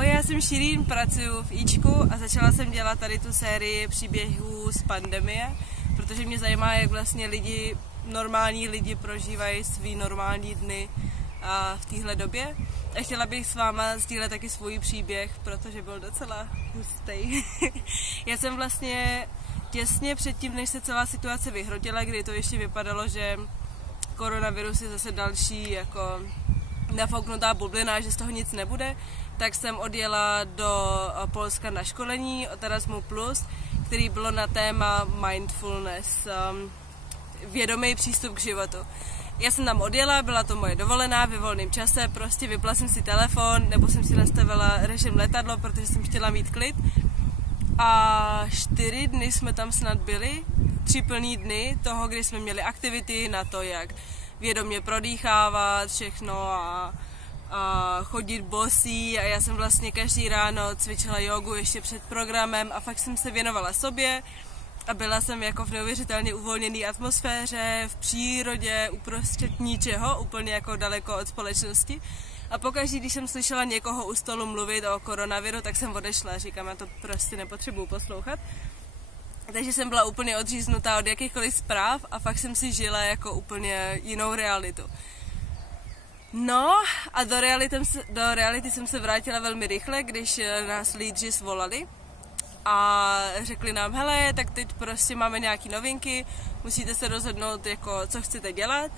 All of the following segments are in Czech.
Ahoj, já jsem Širín, pracuji v Ičku a začala jsem dělat tady tu sérii příběhů z pandemie, protože mě zajímá, jak vlastně normální lidi prožívají svý normální dny v téhle době. A chtěla bych s váma sdílet taky svůj příběh, protože byl docela hustý. Já jsem vlastně těsně předtím, než se celá situace vyhrotila, kdy to ještě vypadalo, že koronavirus je zase další jako nafouknutá bublina, že z toho nic nebude, tak jsem odjela do Polska na školení od Erasmus+, který bylo na téma mindfulness, vědomý přístup k životu. Já jsem tam odjela, byla to moje dovolená ve volném čase, prostě vypla jsem si telefon, nebo jsem si nastavila režim letadlo, protože jsem chtěla mít klid. A 4 dny jsme tam snad byli, 3 plný dny toho, kdy jsme měli aktivity na to, jak vědomě prodýchávat všechno a chodit bosí, a já jsem vlastně každý ráno cvičila jogu ještě před programem a fakt jsem se věnovala sobě a byla jsem jako v neuvěřitelně uvolněné atmosféře, v přírodě, uprostřed ničeho, úplně jako daleko od společnosti. A pokaždý, když jsem slyšela někoho u stolu mluvit o koronaviru, tak jsem odešla, říkám, já to prostě nepotřebuju poslouchat. Takže jsem byla úplně odříznutá od jakýchkoliv zpráv a fakt jsem si žila jako úplně jinou realitu. No a do reality jsem se vrátila velmi rychle, když nás lídři svolali a řekli nám, hele, tak teď prostě máme nějaký novinky, musíte se rozhodnout, jako, co chcete dělat.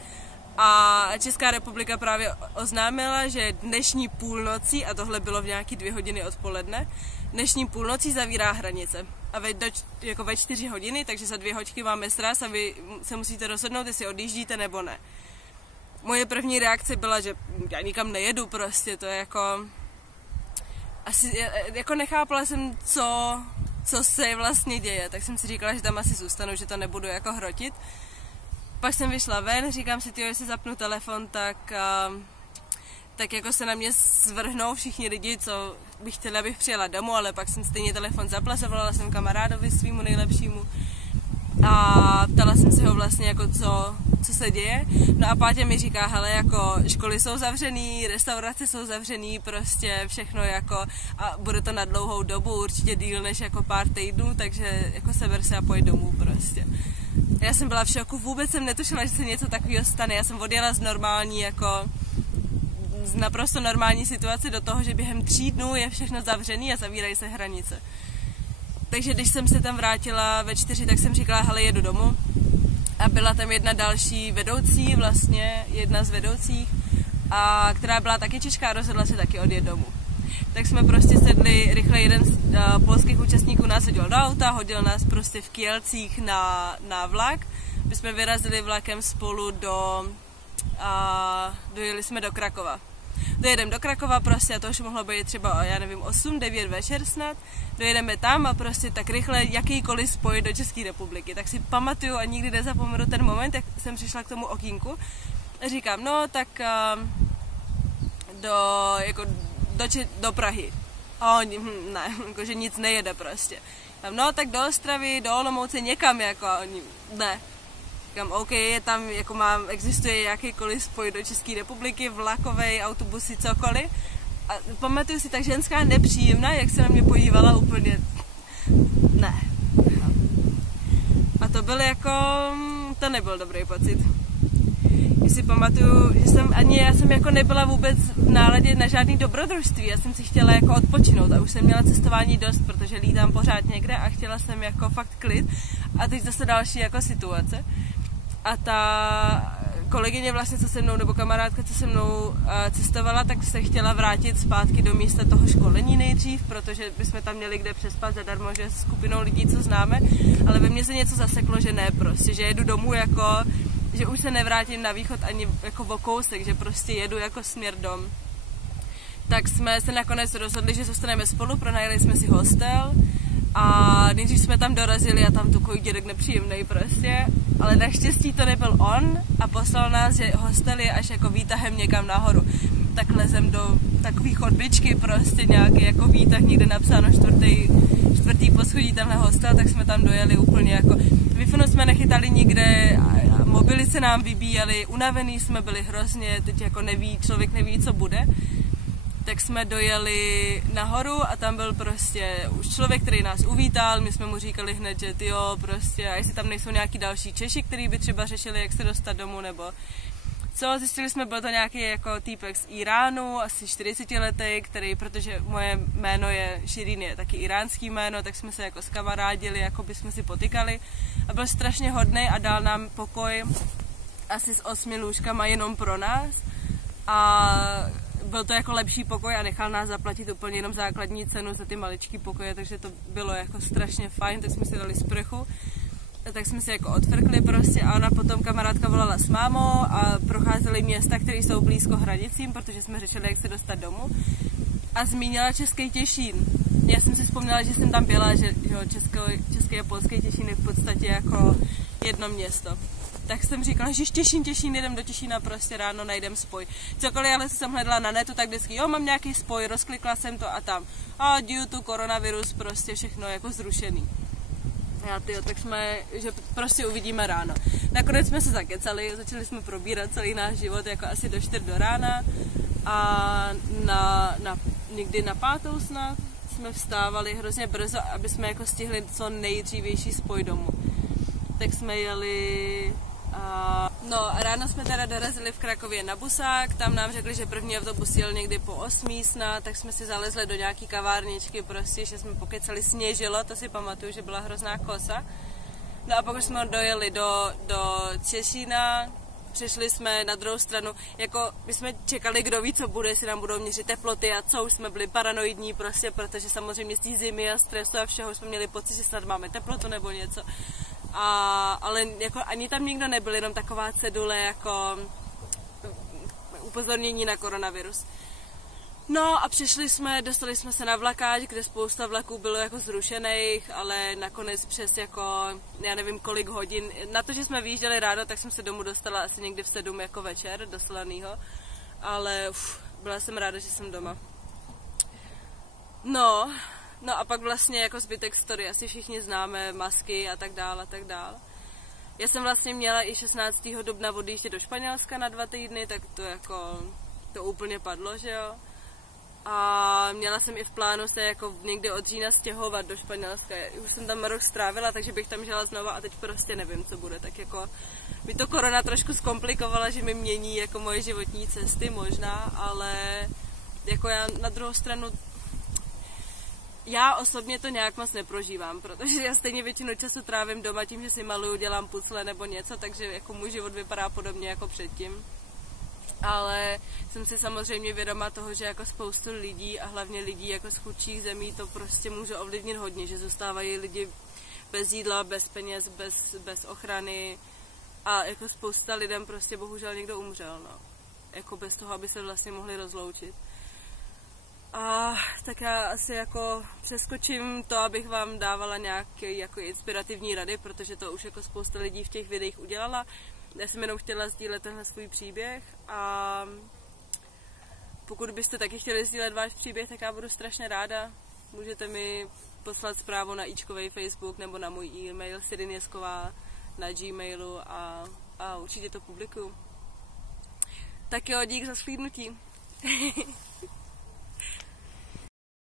A Česká republika právě oznámila, že dnešní půlnocí, a tohle bylo v nějaký 2 hodiny odpoledne, dnešní půlnocí zavírá hranice. A jako ve 4 hodiny, takže za 2 hoďky máme sraz a vy se musíte rozhodnout, jestli odjíždíte nebo ne. Moje první reakce byla, že já nikam nejedu prostě, to je jako... Asi jako nechápala jsem, co se vlastně děje, tak jsem si říkala, že tam asi zůstanu, že to nebudu jako hrotit. Pak jsem vyšla ven, říkám si, jestli zapnu telefon, tak jako se na mě zvrhnou všichni lidi, co bych chtěla, abych přijela domů, ale pak jsem stejně telefon zapla, zavolala jsem kamarádovi svýmu nejlepšímu a ptala jsem se ho vlastně, jako co se děje. No a Páťa mi říká, hele, jako školy jsou zavřený, restaurace jsou zavřený, prostě všechno jako, a bude to na dlouhou dobu, určitě díl než jako pár týdnů, takže jako seber se a pojď domů prostě. Já jsem byla v šoku, vůbec jsem netušila, že se něco takového stane. Já jsem odjela z naprosto normální situace do toho, že během 3 dnů je všechno zavřený a zavírají se hranice. Takže když jsem se tam vrátila ve 4, tak jsem říkala, hele, jedu domů. A byla tam jedna další vedoucí, vlastně jedna z vedoucích, která byla taky Češka a rozhodla se taky odjet domů. Tak jsme prostě sedli rychle, jeden z polských účastníků nás hodil do auta, hodil nás prostě v Kielcích na vlak. My jsme vyrazili vlakem spolu dojeli jsme do Krakova. Dojedeme do Krakova prostě, a to už mohlo být třeba, já nevím, 8-9 večer snad. Dojedeme tam a prostě tak rychle jakýkoliv spojit do České republiky. Tak si pamatuju a nikdy nezapomenu ten moment, jak jsem přišla k tomu okýnku. A říkám, no tak do Prahy. A oni, ne, jakože nic nejede prostě. No tak do Ostravy, do Olomouce, někam jako, oni, ne. Říkám, OK, je tam, jako existuje jakýkoliv spoj do České republiky, vlakovej, autobusy, cokoliv. A pamatuju si, tak ženská nepříjemná, jak se na mě podívala úplně, ne. A to byl jako, to nebyl dobrý pocit. Si pamatuju, že já jsem jako nebyla vůbec v náladě na žádný dobrodružství, já jsem si chtěla jako odpočinout a už jsem měla cestování dost, protože lítám pořád někde a chtěla jsem jako fakt klid. A teď zase další jako situace. A ta kolegyně vlastně, co se mnou, nebo kamarádka, co se mnou cestovala, tak se chtěla vrátit zpátky do místa toho školení nejdřív, protože bychom tam měli kde přespat zadarmo, že s skupinou lidí, co známe, ale ve mně se něco zaseklo, že ne prostě, že jedu domů jako, že už se nevrátím na východ ani jako o kousek, že prostě jedu jako směr dom. Tak jsme se nakonec rozhodli, že zůstaneme spolu, pronajeli jsme si hostel a nejdřív jsme tam dorazili a tam takový dědek nepříjemnej prostě, ale naštěstí to nebyl on a poslal nás, že hostel je až jako výtahem někam nahoru. Tak lezem do takový chodbičky, prostě nějaký jako výtah, někde napsáno čtvrtý poschodí tamhle hostel, tak jsme tam dojeli úplně jako, Wi-Fi jsme nechytali nikde, mobily se nám vybíjely, unavený jsme byli hrozně, teď jako člověk neví, co bude. tak jsme dojeli nahoru a tam byl prostě už člověk, který nás uvítal, my jsme mu říkali hned, že tyjo, prostě, a jestli tam nejsou nějaký další Češi, který by třeba řešili, jak se dostat domů, nebo co, zjistili jsme, byl to nějaký jako týpek z Iránu, asi 40letý, který, protože moje jméno je Širin, je taky iránský jméno, tak jsme se jako skamarádili, jako by jsme si potykali a byl strašně hodný a dal nám pokoj asi s 8 lůžkama jenom pro nás a byl to jako lepší pokoj a nechal nás zaplatit úplně jenom základní cenu za ty maličký pokoje, takže to bylo jako strašně fajn, tak jsme si dali sprchu. Tak jsme si jako odfrkli prostě a ona potom kamarádka volala s mámou a procházeli města, které jsou blízko hranicím, protože jsme řešili, jak se dostat domů a zmínila Český Těšín. Já jsem si vzpomněla, že jsem tam byla, že Český a Polský Těšín je v podstatě jako jedno město. Tak jsem říkala, že Těšín, jedem do Těšína, prostě ráno najdem spoj. Cokoliv, ale jsem hledala na netu, tak vždycky, jo, mám nějaký spoj, rozklikla jsem to a tam. A due to koronavirus, prostě všechno jako zrušený. Já tyjo, tak jsme, že prostě uvidíme ráno. Nakonec jsme se zakecali, začali jsme probírat celý náš život jako asi do 4 do rána a někdy na 5 snad jsme vstávali hrozně brzo, aby jsme jako stihli co nejdřívější spoj domů. Tak jsme jeli a ráno jsme teda dorazili v Krakově na busák, tam nám řekli, že první autobus jel někdy po 8 snad, tak jsme si zalezli do nějaký kavárničky, prostě, že jsme pokecali, sněžilo, to si pamatuju, že byla hrozná kosa. No a pokud jsme dojeli do Těšína, přišli jsme na druhou stranu, jako my jsme čekali, kdo ví, co bude, jestli nám budou měřit teploty a co, už jsme byli paranoidní prostě, protože samozřejmě z té zimy a stresu a všeho jsme měli pocit, že snad máme teplotu nebo něco. Ale jako ani tam nikdo nebyl, jenom taková cedule jako upozornění na koronavirus. No a dostali jsme se na vlakáč, kde spousta vlaků bylo jako zrušených, ale nakonec přes jako, já nevím kolik hodin, na to, že jsme vyjížděli ráno, tak jsem se domů dostala asi někdy v 7 jako večer do Slanýho, ale byla jsem ráda, že jsem doma. No a pak vlastně jako zbytek story, asi všichni známe, masky a tak dál a tak dál. Já jsem vlastně měla i 16. dubna odjíždět do Španělska na 2 týdny, tak to úplně padlo, že jo. A měla jsem i v plánu se jako někdy od října stěhovat do Španělska. Už jsem tam rok strávila, takže bych tam žila znova a teď prostě nevím, co bude. Tak jako mi to korona trošku zkomplikovala, že mi mění jako moje životní cesty možná, ale jako já na druhou stranu já osobně to nějak moc neprožívám, protože já stejně většinu času trávím doma tím, že si maluju, dělám pucle nebo něco, takže jako můj život vypadá podobně jako předtím. Ale jsem si samozřejmě vědoma toho, že jako spoustu lidí a hlavně lidí jako z chudších zemí to prostě může ovlivnit hodně, že zůstávají lidi bez jídla, bez peněz, bez ochrany a jako spousta lidem prostě bohužel někdo umřel, no. Jako bez toho, aby se vlastně mohli rozloučit. A tak já asi jako přeskočím to, abych vám dávala nějaké jako inspirativní rady, protože to už jako spousta lidí v těch videích udělala. Já jsem jenom chtěla sdílet tenhle svůj příběh a pokud byste taky chtěli sdílet váš příběh, tak já budu strašně ráda. Můžete mi poslat zprávu na ičkovej Facebook nebo na můj e-mail sirinjesková na Gmailu a určitě to publikuju. Tak jo, dík za shlédnutí.